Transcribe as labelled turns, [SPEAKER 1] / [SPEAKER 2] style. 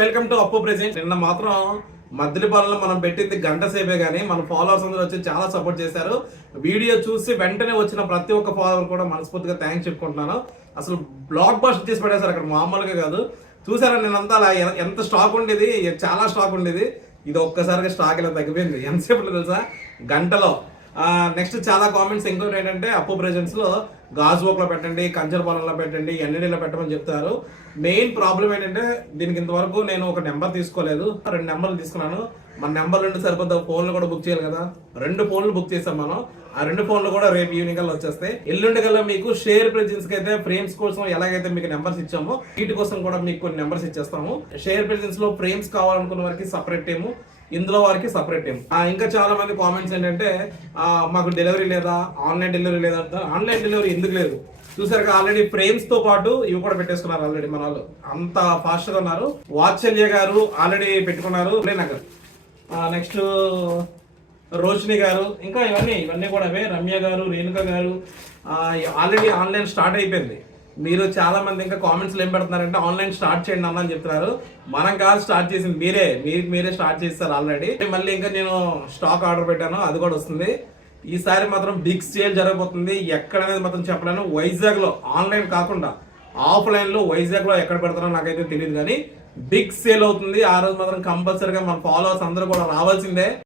[SPEAKER 1] Welcome to అప్పు present నిన్న మాత్రం మద్దిలిపాలెంలో మనం పెట్టింది గంట సేపే కానీ మన ఫాలోవర్స్ అందరూ వచ్చి చాలా సపోర్ట్ చేశారు. వీడియో చూసి వెంటనే వచ్చిన ప్రతి ఒక్క ఫాలోవర్ కూడా మనస్ఫూర్తిగా థ్యాంక్స్ చెప్పుకుంటున్నాను. అసలు బ్లాక్ బాస్ట్ చేసి పడేశారు అక్కడ మామూలుగా కాదు. చూసారా నేనంతా అలా ఎంత స్టాక్ ఉండేది? చాలా స్టాక్ ఉండేది. ఇది ఒక్కసారిగా స్టాక్ ఇలా తగ్గిపోయింది. ఎంతసేపు తెలుసా? గంటలో నెక్స్ట్ చాలా కామెంట్స్ ఇంకోటి ఏంటంటే అప్పు ప్రెజెన్స్లో గాజువాక్లో పెట్టండి కంచరపాలెంలో పెట్టండి ఎన్ఎడీలో పెట్టమని చెప్తారు. మెయిన్ ప్రాబ్లం ఏంటంటే దీనికి ఇంతవరకు నేను ఒక నెంబర్ తీసుకోలేదు. రెండు నెంబర్లు తీసుకున్నాను. మన నెంబర్ రెండు సరిపోద్ద ఫోన్లు కూడా బుక్ చేయాలి కదా. రెండు ఫోన్లు బుక్ చేసాం మనం. ఆ రెండు ఫోన్లు కూడా రేపు ఈవినింగ్ కల్లా వచ్చేస్తాయి. ఎల్లుండి కల్లా మీకు షేర్ ప్రెజెన్స్కి అయితే ఫ్రేమ్స్ కోసం ఎలాగైతే మీకు నెంబర్స్ ఇచ్చామో వీటి కోసం కూడా మీకు కొన్ని నెంబర్స్ ఇచ్చేస్తాము. షేర్ ప్రెజెన్స్లో ఫ్రేమ్స్ కావాలనుకున్న వారికి సపరేట్ టైము ఇందులో వారికి సపరేట్ టైం ఇంకా చాలా మంది కామెంట్స్ ఏంటంటే మాకు డెలివరీ లేదా ఆన్లైన్ డెలివరీ లేదా ఆన్లైన్ డెలివరీ ఎందుకు లేదు? చూసారు ఆల్రెడీ ఫ్రేమ్స్తో పాటు ఇవి కూడా పెట్టేసుకున్నారు ఆల్రెడీ మన వాళ్ళు. అంత ఫాస్ట్గా ఉన్నారు. వాత్సల్య గారు ఆల్రెడీ పెట్టుకున్నారు. నగర్ నెక్స్ట్ రోషిని గారు ఇంకా ఇవన్నీ ఇవన్నీ కూడా అవే. రమ్య గారు రేణుక గారు ఆల్రెడీ ఆన్లైన్ స్టార్ట్ అయిపోయింది. మీరు చాలా మంది ఇంకా కామెంట్స్ ఏం పెడుతున్నారంటే ఆన్లైన్ స్టార్ట్ చేయండి అన్న అని చెప్తున్నారు. మనం కాదు స్టార్ట్ చేసింది మీరే. మీరు మీరే స్టార్ట్ చేస్తారు ఆల్రెడీ మళ్ళీ ఇంకా నేను స్టాక్ ఆర్డర్ పెట్టాను అది కూడా వస్తుంది. ఈసారి మాత్రం బిగ్ సేల్ జరగబోతుంది. ఎక్కడనేది మాత్రం చెప్పలేను. వైజాగ్లో ఆన్లైన్ కాకుండా ఆఫ్లైన్లో వైజాగ్లో ఎక్కడ పెడతారో నాకైతే తెలియదు కానీ బిగ్ సేల్ అవుతుంది. ఆ రోజు మాత్రం కంపల్సరీగా మన ఫాలోవర్స్ అందరూ కూడా రావాల్సిందే.